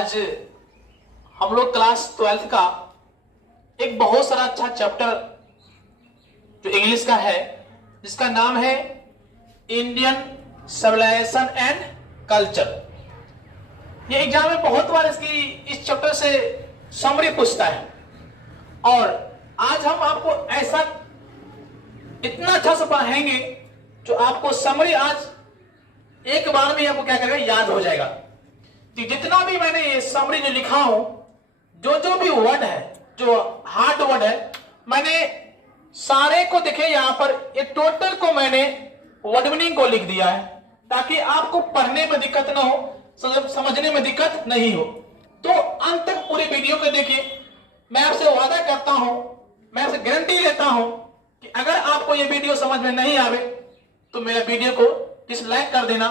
आज हम लोग क्लास 12th का एक बहुत सारा अच्छा चैप्टर जो इंग्लिश का है जिसका नाम है इंडियन सिविलाइजेशन एंड कल्चर। ये एग्जाम में बहुत बार इस चैप्टर से समरी पूछता है और आज हम आपको ऐसा इतना अच्छा से पढ़ाएंगे जो आपको समरी आज एक बार में आपको क्या करेगा, याद हो जाएगा। तो जितना भी मैंने ये समरी जो लिखा हूं, जो भी वर्ड है, जो हार्ड वर्ड है, मैंने सारे को देखे यहां पर ये टोटल को मैंने वर्ड मीनिंग को लिख दिया है ताकि आपको पढ़ने में दिक्कत ना हो, समझने में दिक्कत नहीं हो। तो अंत तक पूरे वीडियो को देखिए। मैं आपसे वादा करता हूं, मैं आपसे गारंटी लेता हूं कि अगर आपको ये वीडियो समझ में नहीं आवे तो मेरे वीडियो को डिसलाइक कर देना,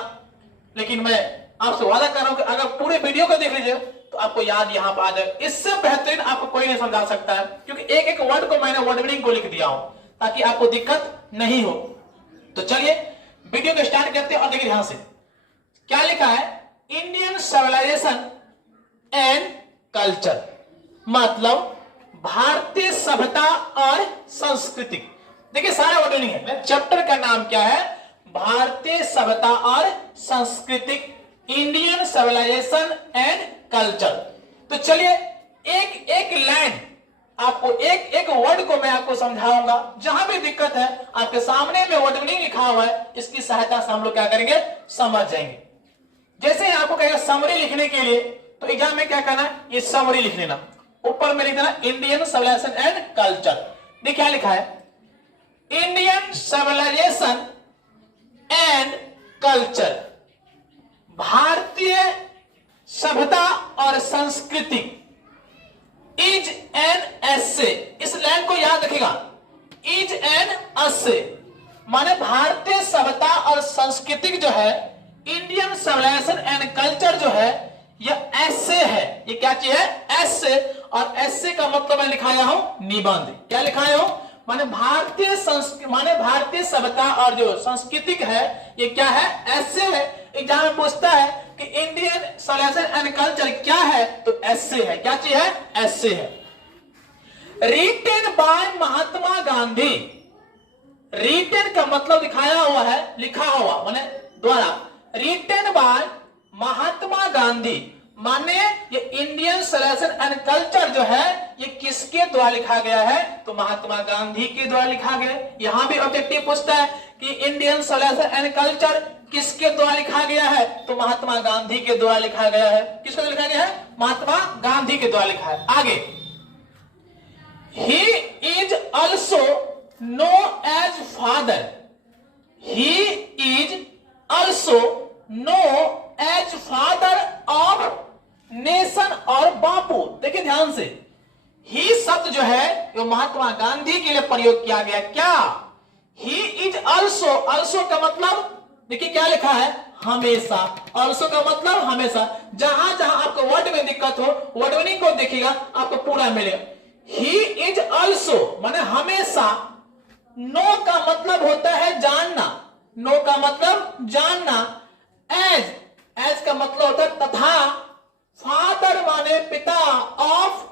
लेकिन मैं आपसे वादा कर रहा हूं कि अगर पूरे वीडियो को देख लीजिए तो आपको याद यहां पर आ जाए। इससे बेहतरीन आपको कोई नहीं समझा सकता है, क्योंकि एक एक वर्ड को मैंने वर्ड मीनिंग को लिख दिया हूं ताकि आपको दिक्कत नहीं हो। तो चलिए वीडियो को स्टार्ट करते हैं और देखिए ध्यान से क्या लिखा है। इंडियन सिविलाइजेशन एंड कल्चर मतलब भारतीय सभ्यता और संस्कृति। देखिए सारा वर्ड मीनिंग है। चैप्टर का नाम क्या है? भारतीय सभ्यता और सांस्कृतिक, इंडियन सिविलाइजेशन एंड कल्चर। तो चलिए एक एक लाइन आपको, एक एक वर्ड को मैं आपको समझाऊंगा। जहां भी दिक्कत है आपके सामने में वर्ड मीनिंग लिखा हुआ है, इसकी सहायता से हम लोग क्या करेंगे, समझ जाएंगे। जैसे ही आपको कहेगा समरी लिखने के लिए, तो एग्जाम में क्या करना है, ये समरी लिख लेना। ऊपर में लिख देना इंडियन सिविलाइजेशन एंड कल्चर। देखिए क्या लिखा है, इंडियन सिविलाइजेशन एंड कल्चर, भारतीय सभ्यता और संस्कृति इज एन एसे। इस लाइन को याद रखिएगा, इज एन एसे माने भारतीय सभ्यता और संस्कृति जो है, इंडियन सिविलाइजेशन एंड कल्चर जो है, यह एसे है। ये क्या चीज है? एसे। और एसे का मतलब मैं लिखाया हूं निबंध। क्या लिखाया हूं? माने भारतीय सभ्यता और जो सांस्कृतिक है, ये क्या है? एसे है। एग्जाम में पूछता है कि इंडियन सिविलाइजेशन एंड कल्चर क्या है, तो एसे है। क्या चीज है? एसे है। Written by Mahatma Gandhi. Written का मतलब दिखाया हुआ है, लिखा हुआ माने द्वारा। रिटेन बाय महात्मा गांधी माने ये इंडियन सिविलाइजेशन एंड कल्चर जो है, ये किसके द्वारा लिखा गया है? तो महात्मा गांधी के द्वारा लिखा गया। यहां भी ऑब्जेक्टिव पूछता है कि इंडियन सिविलाइजेशन एंड कल्चर किसके द्वारा लिखा गया है, तो महात्मा गांधी के द्वारा लिखा गया है। किसके द्वारा लिखा गया है? महात्मा गांधी के द्वारा लिखा है। आगे, he is also known as father. He is also known as father of nation और बापू। देखिए ध्यान से, ही शब्द जो है वो महात्मा गांधी के लिए प्रयोग किया गया। क्या? ही इज ऑल्सो। ऑल्सो का मतलब देखिए क्या लिखा है, हमेशा। ऑल्सो का मतलब हमेशा। जहां जहां आपको वर्ड में दिक्कत हो, वर्ड मीनिंग को देखिएगा आपको पूरा मिलेगा। ही इज ऑल्सो माने हमेशा। नो का मतलब होता है जानना। नो का मतलब जानना। एज का मतलब होता है तथा। फादर माने पिता। ऑफ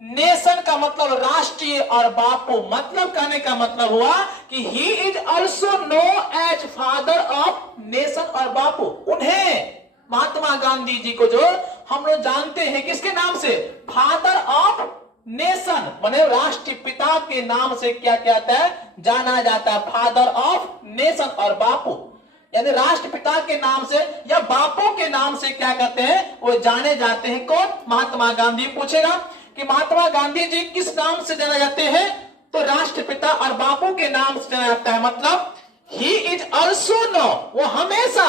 नेशन का मतलब राष्ट्रीय। और बापू मतलब कहने का मतलब हुआ कि he is also known as father of nation और बापू। उन्हें महात्मा गांधी जी को जो हम लोग जानते हैं किसके नाम से? फादर ऑफ नेशन माने राष्ट्रीय पिता के नाम से क्या कहता है, जाना जाता है। फादर ऑफ नेशन और बापू यानी राष्ट्रपिता के नाम से या बापू के नाम से क्या कहते हैं, वो जाने जाते हैं। कौन? महात्मा गांधी। पूछेगा कि महात्मा गांधी जी किस नाम से जाने जाते हैं, तो राष्ट्रपिता और बापू के नाम से जाना जाता है। मतलब ही इज ऑल्सो नो, वो हमेशा।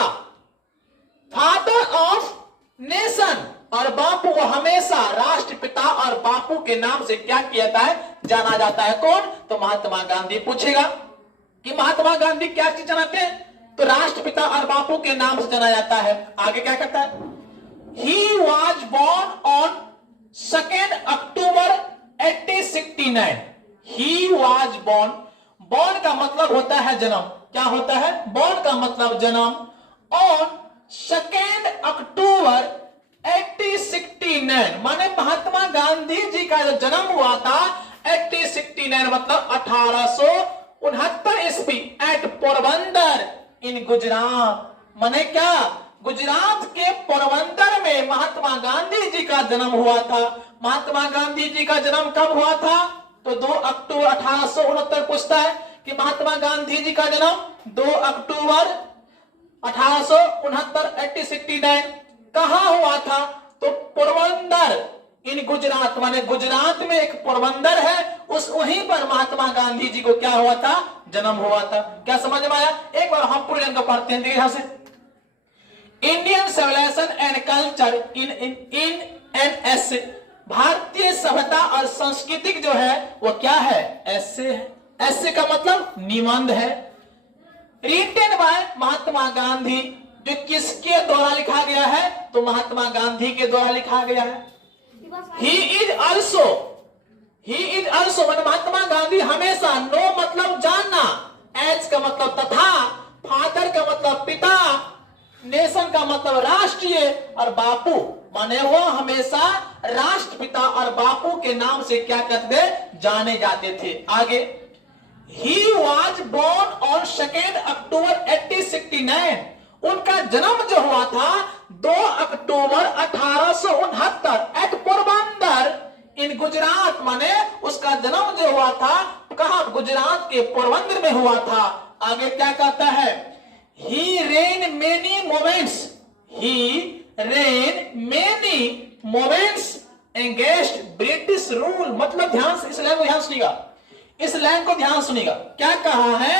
फादर ऑफ नेशन और बापू, वो हमेशा राष्ट्रपिता और बापू के नाम से क्या किया जाता है, जाना जाता है। कौन? तो महात्मा गांधी। पूछेगा कि महात्मा गांधी क्या चीज जनाते हैं, तो राष्ट्रपिता और बापू के नाम से जाना जाता है। आगे क्या कहता है, he was born on 2 October 1869। He was born. Born का मतलब होता है जन्म। क्या होता है? बॉर्न का मतलब जन्म। ऑन 2 अक्टूबर 1869 माने महात्मा गांधी जी का जो जन्म हुआ था 1869 मतलब 1869 ईस्वी एट पोरबंदर इन गुजरात। माने क्या, गुजरात के पोरबंदर में महात्मा गांधी जी का जन्म हुआ था। महात्मा गांधी जी का जन्म कब हुआ था? तो 2 अक्टूबर 1869 पूछता है कि महात्मा गांधी जी का जन्म 2 अक्टूबर 1869 1869 कहां हुआ था? तो पोरबंदर इन गुजरात, माने गुजरात में एक पोरबंदर है, उस वहीं पर महात्मा गांधी जी को क्या हुआ था? जन्म हुआ था। क्या समझ में आया? एक बार हम पूरे को पढ़ते हैं यहां से। Indian civilisation and culture in an भारतीय सभ्यता और संस्कृति जो है वो क्या है? ऐसे है। ऐसे का मतलब निबंध है। रिटेन बाय महात्मा गांधी, जो किसके द्वारा लिखा गया है? तो महात्मा गांधी के द्वारा लिखा गया है। ही इज ऑल्सो महात्मा गांधी हमेशा, नो मतलब जानना, एज का मतलब तथा, फादर का मतलब पिता, नेशन का मतलब राष्ट्रीय, और बापू माने वो हमेशा राष्ट्रपिता और बापू के नाम से क्या कहते जाने जाते थे। आगे, ही वॉज बोर्न ऑन 2 अक्टूबर 1869, उनका जन्म जो हुआ था 2 अक्टूबर 1869 एट पोरबंदर इन गुजरात, माने उसका जन्म जो हुआ था कहां? गुजरात के पोरबंदर में हुआ था। आगे क्या कहता है? He reigned many moments against British rule, मतलब ध्यान से इस लाइन को ध्यान सुनिएगा, इस लाइन को ध्यान सुनिएगा। क्या कहा है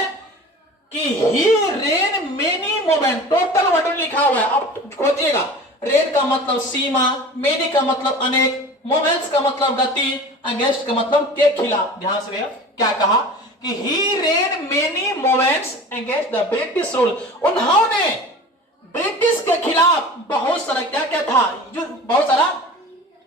कि he reigned many moments, total word लिखा हुआ है, अब खोजिएगा। रेन का मतलब सीमा, मेनी का मतलब अनेक, मोमेंट्स का मतलब गति, अगेंस्ट का मतलब के खिलाफ। ध्यान से क्या कहा कि he ran many moments against the British rule, उन्होंने ब्रिटिश के खिलाफ बहुत सारा क्या क्या था, जो बहुत सारा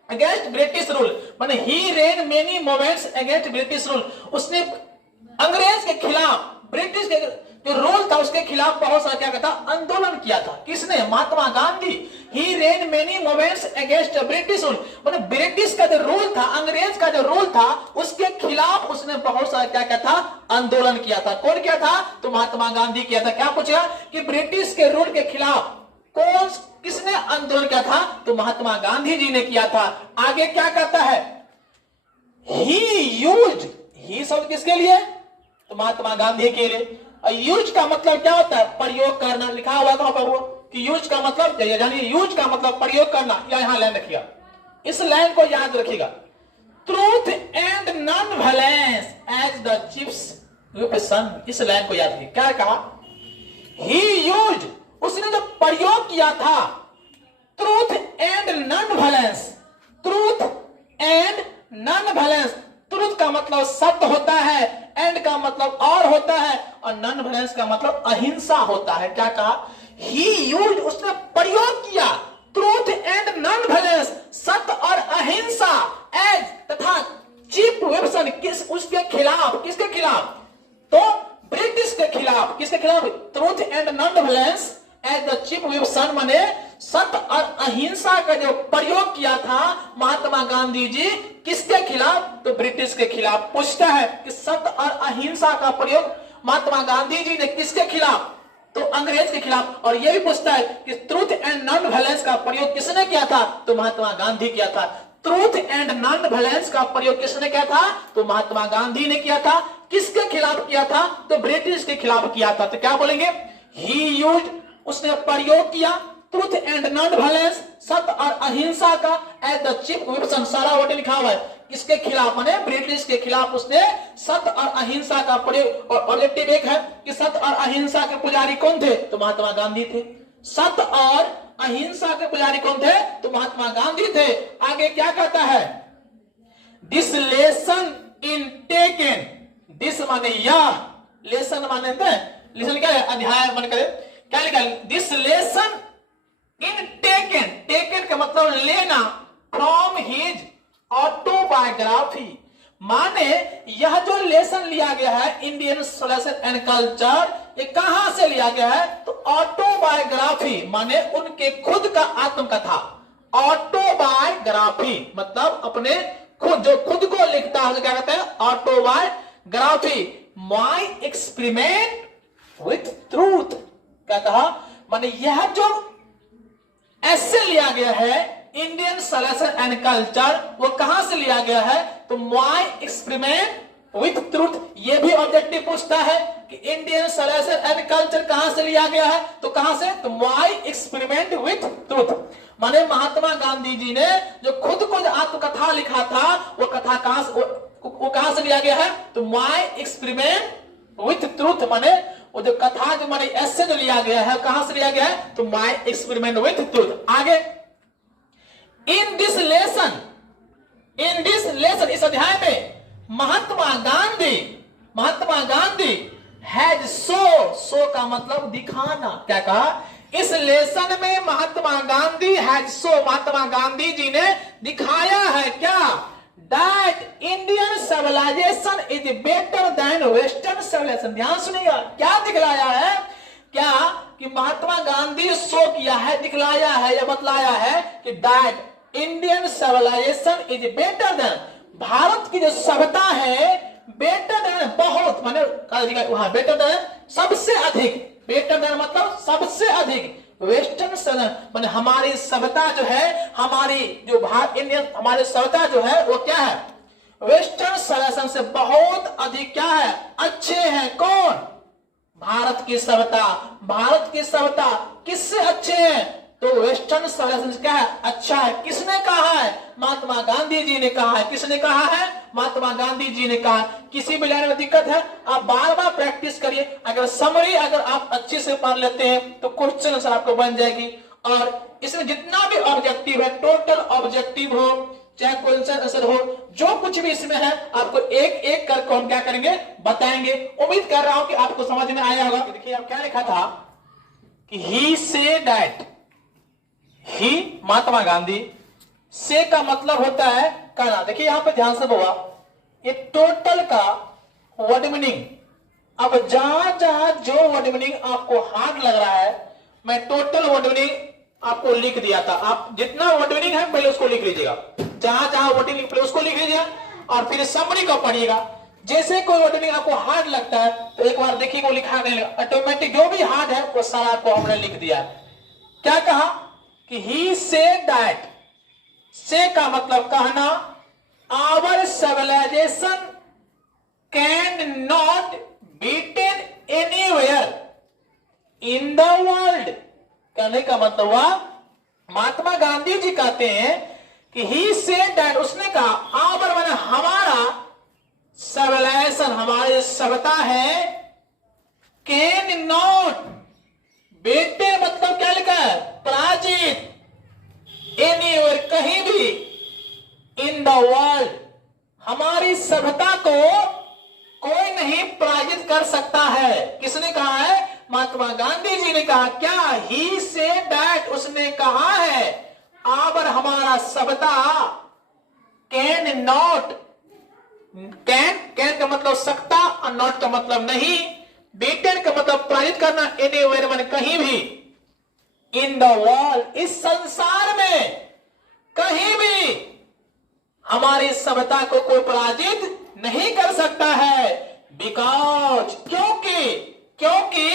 अगेंस्ट ब्रिटिश रूल, माने he ran many moments against British rule, उसने अंग्रेज के खिलाफ, ब्रिटिश के जो रूल था उसके खिलाफ बहुत सारा क्या कहता आंदोलन किया था। किसने? Mahatma Gandhi. He ran many moments against British rule, मतलब ब्रिटिश का जो रूल था, अंग्रेज का जो रूल था, उसके खिलाफ उसने बहुत सारा क्या क्या था आंदोलन किया था। कौन किया था? तो महात्मा गांधी किया था। क्या पूछा कि ब्रिटिश के रूल के खिलाफ कौन किसने आंदोलन किया था? तो महात्मा गांधी जी ने किया था। आगे क्या कहता है? ही यूज्ड, ही शब्द किसके लिए? तो महात्मा गांधी के लिए। यूज का मतलब क्या होता है? प्रयोग करना। लिखा हुआ कहां पर वो कि यूज का मतलब, यानी यूज का मतलब प्रयोग करना। या यहां लाइन रखिएगा, इस लाइन को याद रखिएगा। Truth and non violence as the chief विपसन, इस लाइन को याद रखिए। क्या कहा? ही यूज, उसने जो प्रयोग किया था truth and non violence, truth and non violence. Truth का मतलब सत्य होता है, एंड का मतलब और होता है, और नॉन वायलेंस का मतलब अहिंसा होता है। क्या कहा? ही यूज, उसने प्रयोग किया ट्रूथ एंड नॉन वायलेंस, सत्य और अहिंसा, एज तथा चीप वेपन, किस उसके खिलाफ, किसके खिलाफ? तो ब्रिटिश के खिलाफ। किसके खिलाफ? Truth and non violence as the cheap weapon, माने सत्य और अहिंसा का जो प्रयोग किया था महात्मा गांधी जी, किसके खिलाफ? तो ब्रिटिश के खिलाफ। पूछता है कि सत्य और अहिंसा का प्रयोग महात्मा गांधी जी ने किसके खिलाफ? तो अंग्रेज के खिलाफ। और यह भी पूछता है कि ट्रूथ एंड नॉन वायलेंस का प्रयोग किसने किया था? तो महात्मा गांधी किया था। ट्रूथ एंड नॉन वायलेंस का प्रयोग किसने किया था? तो महात्मा गांधी ने किया था। किसके खिलाफ किया था? तो ब्रिटिश के खिलाफ किया था। तो क्या बोलेंगे? ही यूज्ड, उसने प्रयोग किया ट्रूथ एंड नॉन वायलेंस, सत्य और अहिंसा का, एज द चीफ वेपन, सारा वर्ड लिखा हुआ है, किसके खिलाफ? माने ब्रिटिश के खिलाफ उसने सत्य और अहिंसा का प्रयोग। और ऑब्जेक्टिव एक है कि सत्य और अहिंसा के पुजारी कौन थे? तो महात्मा गांधी थे। सत्य और अहिंसा के पुजारी कौन थे? तो महात्मा गांधी थे। आगे क्या कहता है? This lesson in taken, this माने यह, लेसन माने लेसन क्या है? अध्याय मन करे। क्या लिखा? This lesson in taken, taken का मतलब लेना, फ्रॉम हिज ऑटोबायोग्राफी, माने यह जो लेसन लिया गया है इंडियन सिविलाइजेशन एंड कल्चर, ये कहां से लिया गया है? तो ऑटोबायोग्राफी, माने उनके खुद का आत्मकथा, ऑटोबायोग्राफी मतलब अपने खुद जो खुद को लिखता है क्या कहते हैं, autobiography. My experiment with truth, क्या कहा, माने यह जो ऐसे लिया गया है इंडियन सलेशन एंड कल्चर, वो कहां से लिया गया है, तो माय एक्सपेरिमेंट विथ ट्रूथ। ये भी ऑब्जेक्टिव पूछता है कि इंडियन सलेशन एंड कल्चर कहां से लिया गया है, तो कहां से, तो माय एक्सपेरिमेंट विथ ट्रूथ। माने महात्मा गांधी जी ने जो खुद को जो आत्मकथा लिखा था, वो कथा कहां से, वो कहां से लिया गया है, तो माय एक्सपेरिमेंट विथ ट्रूथ। माने वो जो कथा जो माने ऐसे जो लिया गया है कहां से लिया गया है, तो माय एक्सपेरिमेंट विथ ट्रूथ। आगे, इन दिस लेसन, इस अध्याय में महात्मा गांधी हैज सो का मतलब दिखाना, क्या कहा, इस लेसन में महात्मा गांधी महात्मा गांधी जी ने दिखाया है क्या, that Indian civilisation is better than western civilisation. ध्यान सुनिएगा, क्या दिखलाया है, क्या कि महात्मा गांधी शो किया है, दिखलाया है या बतलाया है कि that Indian civilisation is better than, Bharat की जो सभ्यता है बेटर देन, बहुत माने वहां बेटर देन सबसे अधिक, बेटर देन मतलब सबसे अधिक, वेस्टर्न माने हमारी सभ्यता जो है, हमारी जो भारत इंडियन हमारी सभ्यता जो है वो क्या है, वेस्टर्न सलेशन से बहुत अधिक क्या है, अच्छे हैं। कौन, भारत की सभ्यता। भारत की सभ्यता किससे अच्छे हैं, तो वेस्टर्न सलेशन क्या है, अच्छा है। किसने कहा है, महात्मा गांधी जी ने कहा है। किसने कहा है, महात्मा गांधी जी ने कहा। किसी भी लाइन में दिक्कत है आप बार बार प्रैक्टिस करिए, अगर समरी अगर आप अच्छे से पढ़ लेते हैं तो क्वेश्चन आंसर आपको बन जाएगी। और इसमें जितना भी ऑब्जेक्टिव है, टोटल ऑब्जेक्टिव हो चाहे क्वेश्चन आंसर हो, जो कुछ भी इसमें है आपको एक एक करके हम क्या करेंगे, बताएंगे। उम्मीद कर रहा हूं कि आपको समझ में आया होगा। देखिए आप क्या लिखा था कि ही से दैट, ही महात्मा गांधी, से का मतलब होता है कहना। देखिए यहां पे ध्यान से बोला, ये टोटल का वर्ड मीनिंग। अब जहां जहां जो वर्ड मीनिंग आपको हार्ड लग रहा है, मैं टोटल वर्ड मीनिंग आपको लिख दिया था। आप जितना वर्ड मीनिंग है पहले उसको लिख लीजिएगा, जहां जहां वर्ड मीनिंग पहले उसको लिख लीजिएगा और फिर समरी को पढ़िएगा। जैसे कोई वर्ड मीनिंग आपको हार्ड लगता है तो एक बार देखिए वो लिखा नहीं, ऑटोमेटिक जो भी हार्ड है वो सारा आपको हमने लिख दिया। क्या कहा कि ही सेड दैट, से का मतलब कहना, our civilisation can not beaten anywhere in the world. कहने का मतलब हुआ महात्मा गांधी जी कहते हैं कि ही सेड दैट, उसने कहा, आवर माने हमारा, सिविलाइजेशन हमारी सभ्यता है, कैन नॉट, बेटे मतलब क्या लिखा है, पराजित, एनीवेयर कहीं भी, इन द वर्ल्ड हमारी सभ्यता को कोई नहीं पराजित कर सकता है। किसने कहा है, महात्मा गांधी जी ने कहा। क्या, ही से दैट, उसने कहा है, आवर हमारा सभ्यता, कैन नॉट, कैन का मतलब सकता और नॉट का मतलब नहीं, बीटेन का मतलब पराजित करना, एनीवेयर माने कहीं भी, इन द वर्ल्ड इस संसार में कहीं भी हमारी सभ्यता को कोई पराजित नहीं कर सकता है। बिकॉज क्योंकि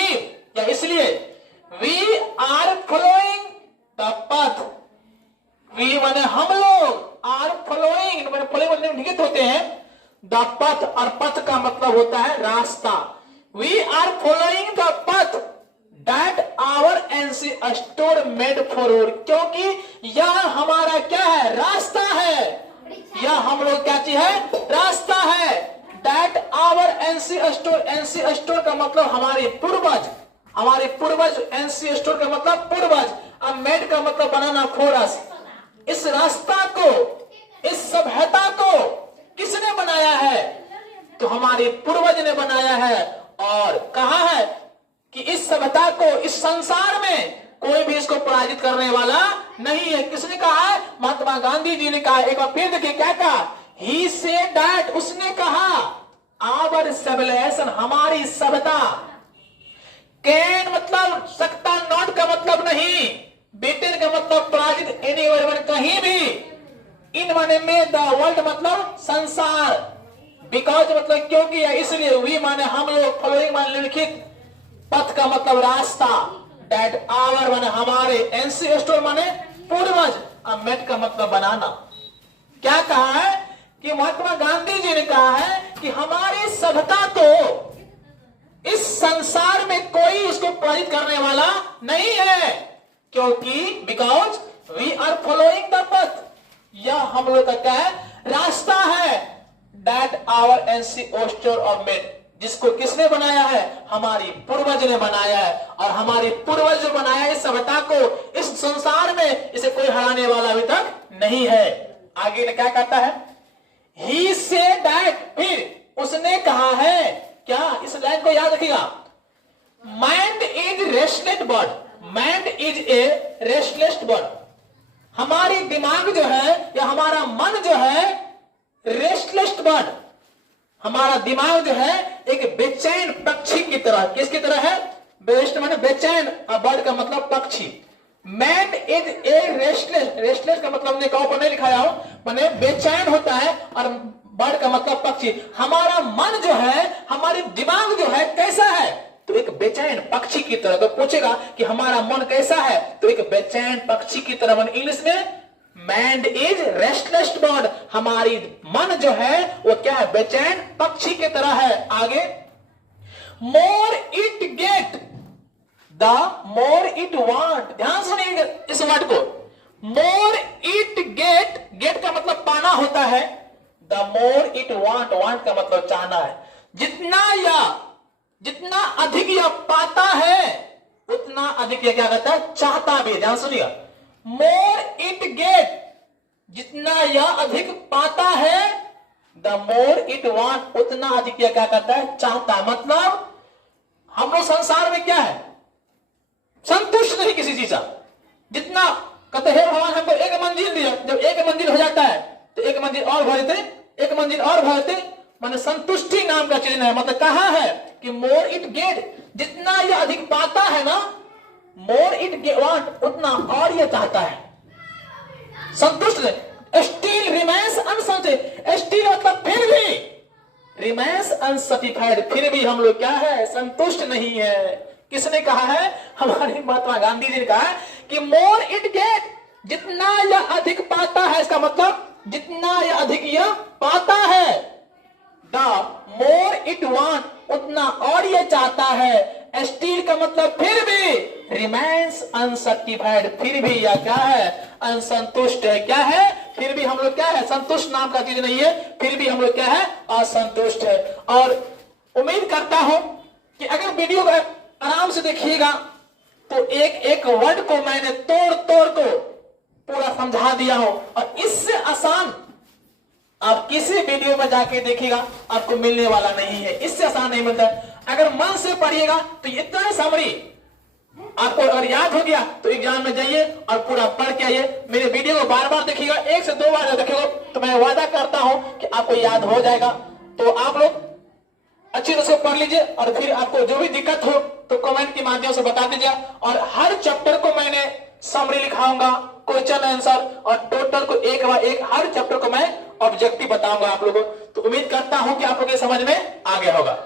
या इसलिए, we are following the path, we माने हम लोग, आर फॉलोइंग माने फॉलोइंग निहित होते हैं, द पथ, और पथ का मतलब होता है रास्ता। We are following the path that our ancestor made forward, क्योंकि यह हमारा क्या है, रास्ता है। यह हम लोग क्या चीज है, रास्ता है। दैट आवर एंसेस्टर का मतलब हमारे पूर्वज, हमारे पूर्वज, एंसेस्टर का मतलब पूर्वज, और मेड का मतलब बनाना, फोरस। इस रास्ता को, इस सभ्यता को किसने बनाया है, तो हमारे पूर्वज ने बनाया है। और कहा है कि इस सभ्यता को, इस संसार में कोई भी इसको पराजित करने वाला नहीं है। किसने कहा है, महात्मा गांधी जी ने कहा। एक बार फिर देखिए क्या कहा, ही सेड दैट, उसने कहा, आवर सिविलाइजेशन हमारी सभ्यता, कैन मतलब सकता, नॉट का मतलब नहीं, बीटेन का मतलब पराजित, एनीवेयर माने कहीं भी, इन माने में, द वर्ल्ड मतलब संसार, बिकॉज मतलब क्योंकि या इसलिए, वी माने हम लोग, फॉलोइंग माने निम्नलिखित, पथ का मतलब रास्ता, दैट आवर माने हमारे, एंसेस्टर माने पूर्वज, मेट का मतलब बनाना। क्या कहा है कि महात्मा गांधी जी ने कहा है कि हमारी सभ्यता को इस संसार में कोई इसको पराजित करने वाला नहीं है, क्योंकि because we are following the path, यह हम लोग का क्या है, रास्ता है, दैट आवर एंसेस्टर और मेड, जिसको किसने बनाया है, हमारी पूर्वज ने बनाया है, और हमारी पूर्वज जो बनाया इस सभ्यता को, इस संसार में इसे कोई हराने वाला अभी तक नहीं है। आगे ने क्या कहता है, ही सेड दैट, फिर उसने कहा है, क्या, इस लाइन को याद रखिएगा, mind is restless bird, mind is a restless bird, हमारी दिमाग जो है या हमारा मन जो है रेस्टलेस बर्ड, हमारा दिमाग जो है एक बेचैन पक्षी की तरह, किसकी तरह है, बेस्ट माने बेचैन, और बर्ड का मतलब पक्षी, man is a restless, restless का मतलब हमने कहीं पर नहीं लिखाया हो, माने बेचैन होता है, और बर्ड का मतलब पक्षी, हमारा मन जो है, हमारी दिमाग जो है कैसा है, तो एक बेचैन पक्षी की तरह। तो पूछेगा कि हमारा मन कैसा है, तो एक बेचैन पक्षी की तरह, माने इंग्लिश में मैंड इज रेस्टलेस बर्ड, हमारी मन जो है वो क्या है, बेचैन पक्षी की तरह है। आगे, more it get the more it want, ध्यान सुनिएगा इस वर्ड को, मोर इट गेट, गेट का मतलब पाना होता है, the more it want, want का मतलब चाहना है, जितना अधिक यह पाता है उतना अधिक यह क्या करता है, चाहता भी। ध्यान सुनिएगा, मोर इट गेट, जितना यह अधिक पाता है, द मोर इट वांट, उतना अधिक यह क्या करता है, चाहता है। मतलब हम लोग संसार में क्या है, संतुष्ट नहीं किसी चीज का, जितना कहते हैं भगवान हमको एक मंजिल दिया, जब एक मंजिल हो जाता है तो एक मंजिल और भरते, एक मंजिल और भरते, माने संतुष्टि नाम का चीज है। मतलब कहा है कि मोर इट गेट, जितना यह अधिक पाता है ना, मोर इट वांट, उतना और यह चाहता है, संतुष्ट नहीं। स्टिल रिमेन्स अनसैटिस्फाइड, स्टिल मतलब फिर भी, रिमेन्स अनसैटिस्फाइड, फिर भी हम लोग क्या है, संतुष्ट नहीं है। किसने कहा है, हमारे महात्मा गांधी जी ने कहा है कि मोर इट गेट, जितना यह अधिक पाता है, इसका मतलब जितना यह अधिक यह पाता है, द मोर इट वांट, उतना और यह चाहता है। स्टिल का मतलब फिर भी, रिमेन्स अनसैटिस्फाइड, फिर भी यह क्या है, असंतुष्ट है। क्या है, फिर भी हम लोग क्या है, संतुष्ट नाम का चीज नहीं है, फिर भी हम लोग क्या है, असंतुष्ट है। और उम्मीद करता हूं कि अगर वीडियो को आराम से देखिएगा तो एक एक वर्ड को मैंने तोड़ तोड़ को पूरा समझा दिया हो, और इससे आसान आप किसी वीडियो में जाके देखिएगा आपको मिलने वाला नहीं है, इससे आसान नहीं मिलता है। अगर मन से पढ़िएगा तो इतना समरी आपको अगर याद हो गया तो एग्जाम में जाइए और पूरा पढ़ के आइए। मेरे वीडियो को बार बार देखिएगा, 1 से 2 बार देखिएगा तो मैं वादा करता हूं कि आपको याद हो जाएगा। तो आप लोग अच्छी तरह से पढ़ लीजिए, और फिर आपको जो भी दिक्कत हो तो कमेंट के माध्यम से बता दीजिए। और हर चैप्टर को मैंने समरी लिखाऊंगा, क्वेश्चन आंसर, और टोटल को एक बार एक हर चैप्टर को मैं ऑब्जेक्टिव बताऊंगा आप लोगों को। तो उम्मीद करता हूं कि आप लोगों के समझ में आ गया होगा।